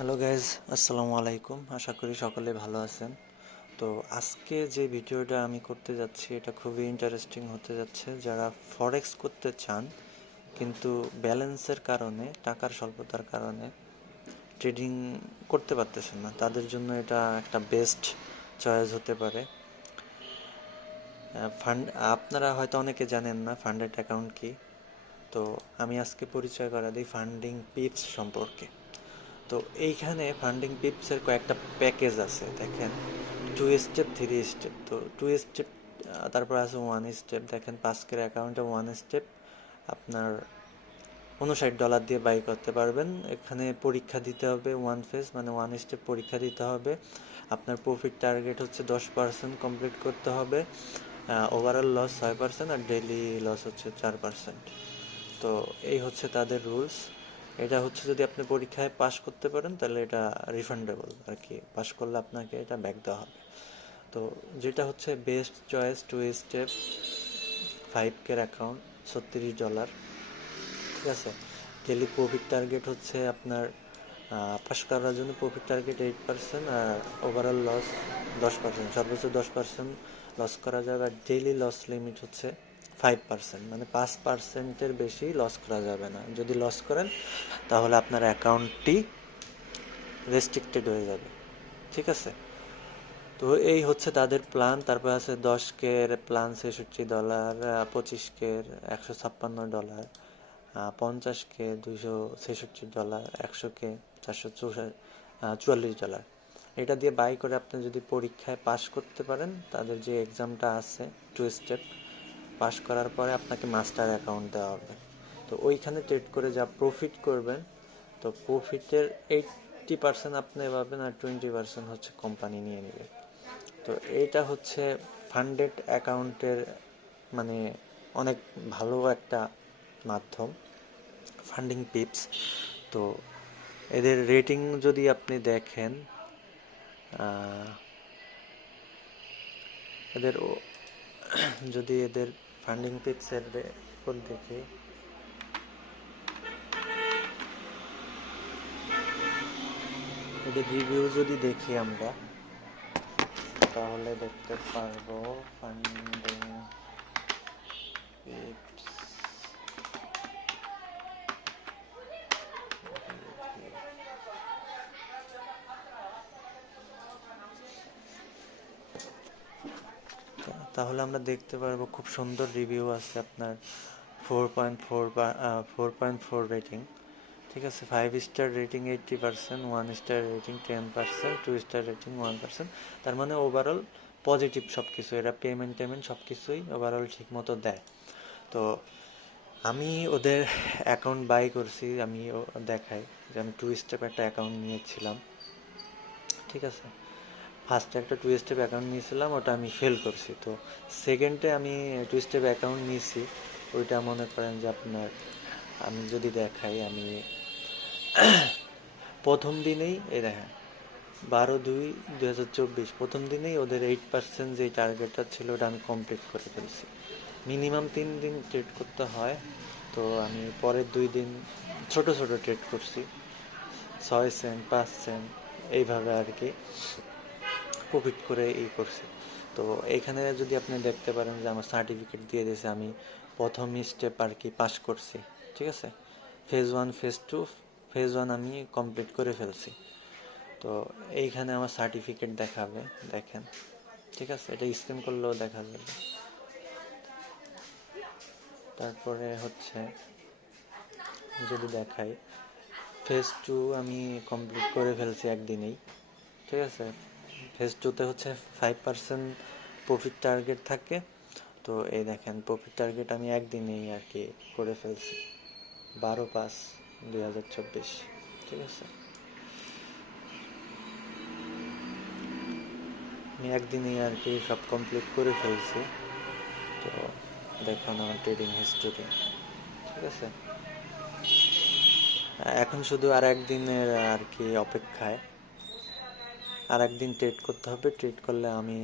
Hello guys, আসসালামু আলাইকুম। আশা করি সকলে ভালো আছেন। তো আজকে যে ভিডিওটা আমি করতে যাচ্ছি এটা খুবই ইন্টারেস্টিং হতে যাচ্ছে। যারা ফরেক্স করতে চান কিন্তু ব্যালেন্সের কারণে, টাকার স্বল্পতার কারণে ট্রেডিং করতে পারতেছেন না, তাদের জন্য এটা একটা বেস্ট চয়েস হতে পারে। ফান্ড আপনারা হয়তো অনেকে জানেন না ফান্ডেড অ্যাকাউন্ট কি। তো আমি আজকে পরিচয় করা দিই ফান্ডিং পিপস সম্পর্কে। তো এইখানে ফান্ডিং পিপসের কয়েকটা প্যাকেজ আছে দেখেন। 2 স্টেপ, 3 স্টেপ। তো 2 স্টেপ, তারপর আছে 1 স্টেপ। দেখেন 5 অ্যাকাউন্টে 1 স্টেপ আপনার $59 দিয়ে বাই করতে পারবেন। এখানে পরীক্ষা দিতে হবে 1 ফেজ, মানে 1 স্টেপ পরীক্ষা দিতে হবে। আপনার প্রফিট টার্গেট হচ্ছে 10% কমপ্লিট করতে হবে। ওভারঅল লস 6% আর ডেইলি লস হচ্ছে 4%। তো এই হচ্ছে তাদের রুলস। এটা হচ্ছে যদি আপনি পরীক্ষায় পাশ করতে পারেন তাহলে এটা রিফান্ডেবল আর কি, পাশ করলে আপনাকে এটা ব্যাক দেওয়া হবে। তো যেটা হচ্ছে বেস্ট চয়েস 2 স্টেপ 5 অ্যাকাউন্ট, $36। ঠিক আছে। ডেলি প্রফিট টার্গেট হচ্ছে আপনার পাশ করার জন্য প্রফিট টার্গেট 8% আর ওভারঅল লস 10%, সর্বোচ্চ 10% লস করা যাবে। আর ডেইলি লস লিমিট হচ্ছে 5%, মানে 5%-এর বেশি লস করা যাবে না। যদি লস করেন তাহলে আপনার অ্যাকাউন্টটি রেস্ট্রিক্টেড হয়ে যাবে। ঠিক আছে। তো এই হচ্ছে তাদের প্ল্যান। তারপর আছে 10 এর প্ল্যান $66, 25 $156, 50 $266, 100 $444। এটা দিয়ে বাই করে আপনি যদি পরীক্ষায় পাশ করতে পারেন, তাদের যে এক্সামটা আছে 2 স্টেপ পাশ করার পরে আপনাকে মাস্টার অ্যাকাউন্ট দেওয়া হবে। তো ওইখানে ট্রেড করে যা প্রফিট করবেন, তো প্রফিটের 80% আপনি পাবেন আর 20% হচ্ছে কোম্পানি নিয়ে নেবে। তো এইটা হচ্ছে ফান্ডেড অ্যাকাউন্টের মানে অনেক ভালো একটা মাধ্যম, ফান্ডিং পিপস। তো এদের রেটিং যদি আপনি দেখেন, এদের যদি এদের ফান্ডিং পিপসের রেকর্ড দেখি, এদের রিভিউ যদি দেখি আমরা, তাহলে দেখতে পারবো ফান্ডিং পিপস। তাহলে আমরা দেখতে পারবো খুব সুন্দর রিভিউ আছে আপনার 4.4 রেটিং। ঠিক আছে। 5 star rating 80%, 1 star rating 10%, 2 star rating 1%। তার মানে ওভারঅল পজিটিভ সব কিছু। এরা পেমেন্ট সব কিছুই ওভারঅল ঠিক মতো দেয়। তো আমি ওদের অ্যাকাউন্ট বাই করছি, আমি দেখাই যে আমি 2 স্টেপ একটা অ্যাকাউন্ট নিয়েছিলাম। ঠিক আছে। ফার্স্টে একটা 2 স্টেপ অ্যাকাউন্ট নিয়েছিলাম, ওটা আমি ফেল করছি। তো সেকেন্ডে আমি 2 স্টেপ অ্যাকাউন্ট নিয়েছি, ওইটা মনে করেন যে আপনার, আমি যদি দেখাই, আমি প্রথম দিনেই এই দেখেন 12/2/2024 প্রথম দিনেই ওদের 8% যে টার্গেটটা ছিল ওটা আমি কমপ্লিট করে ফেলছি। মিনিমাম 3 দিন ট্রেড করতে হয়। তো আমি পরের 2 দিন ছোট ছোট ট্রেড করছি, 6 সেন্ট 5 সেন্ট এইভাবে আর কি প্রফিট করে করছি। তো এইখানে যদি আপনি দেখতে পারেন যে আমার সার্টিফিকেট দিয়ে দিয়েছে, আমি প্রথম স্টেপ আর কি পাস করছি। ঠিক আছে। ফেজ 1, ফেজ 2, ফেজ 1 আমি কমপ্লিট করে ফেলছি। তো এইখানে আমার সার্টিফিকেট দেখাবে, দেখেন। ঠিক আছে। এটা স্ক্যান করলেও দেখা যাবে। তারপরে হচ্ছে যদি দেখাই, ফেজ 2 আমি কমপ্লিট করে ফেলছি একদিনেই। ঠিক আছে। ফেজ 2-তে হচ্ছে 5% প্রফিট টার্গেট থাকে। তো এই দেখেন প্রফিট টার্গেট আমি একদিনেই আর কি করে ফেলছি, 12/5/2024। ঠিক আছে। আমি একদিনেই আর কি সব কমপ্লিট করে ফেলছি। তো দেখুন আমার ট্রেডিং হিস্টোরি। ঠিক আছে। এখন শুধু আর একদিনের আর কি অপেক্ষায়, আর একদিন ট্রেড করতে হবে। ট্রেড করলে আমি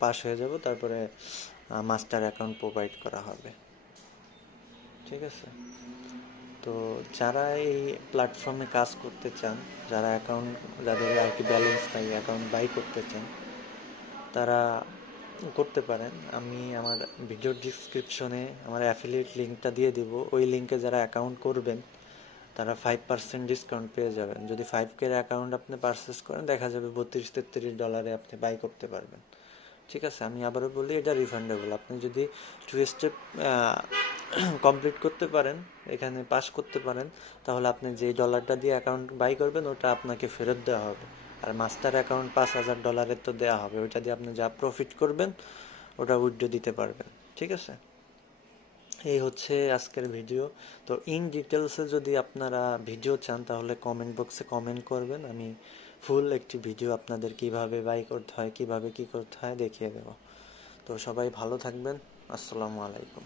পাস হয়ে যাব, তারপরে মাস্টার অ্যাকাউন্ট প্রোভাইড করা হবে। ঠিক আছে। তো যারা এই প্ল্যাটফর্মে কাজ করতে চান, যারা যাদের আর কি ব্যালেন্স নাই, অ্যাকাউন্ট বাই করতে চান, তারা করতে পারেন। আমি আমার ভিডিও ডিসক্রিপশনে আমার অ্যাফিলিয়েট লিঙ্কটা দিয়ে দিব। ওই লিঙ্কে যারা অ্যাকাউন্ট করবেন তারা 5% ডিসকাউন্ট পেয়ে যাবেন। যদি 5K অ্যাকাউন্ট আপনি পারচেস করেন, দেখা যাবে $32-33 আপনি বাই করতে পারবেন। ঠিক আছে, আমি আবারও বলি, এটা রিফান্ডেবল। আপনি যদি 2 স্টেপ কমপ্লিট করতে পারেন, এখানে পাস করতে পারেন, তাহলে আপনি যে ডলারটা দিয়ে অ্যাকাউন্ট বাই করবেন ওটা আপনাকে ফেরত দেওয়া হবে। আর মাস্টার অ্যাকাউন্ট $5,000 তো দেওয়া হবে, ওইটা দিয়ে আপনি যা প্রফিট করবেন ওটা উইথড্র দিতে পারবেন। ঠিক আছে, এই হচ্ছে আজকের ভিডিও। তো ইন ডিটেলসে যদি আপনারা ভিডিও চান তাহলে কমেন্ট বক্সে কমেন্ট করবেন, আমি ফুল একটি ভিডিও আপনাদের কিভাবে বাই করতে হয়, কিভাবে কি করতে হয় দেখিয়ে দেব। তো সবাই ভালো থাকবেন। আসসালামু আলাইকুম।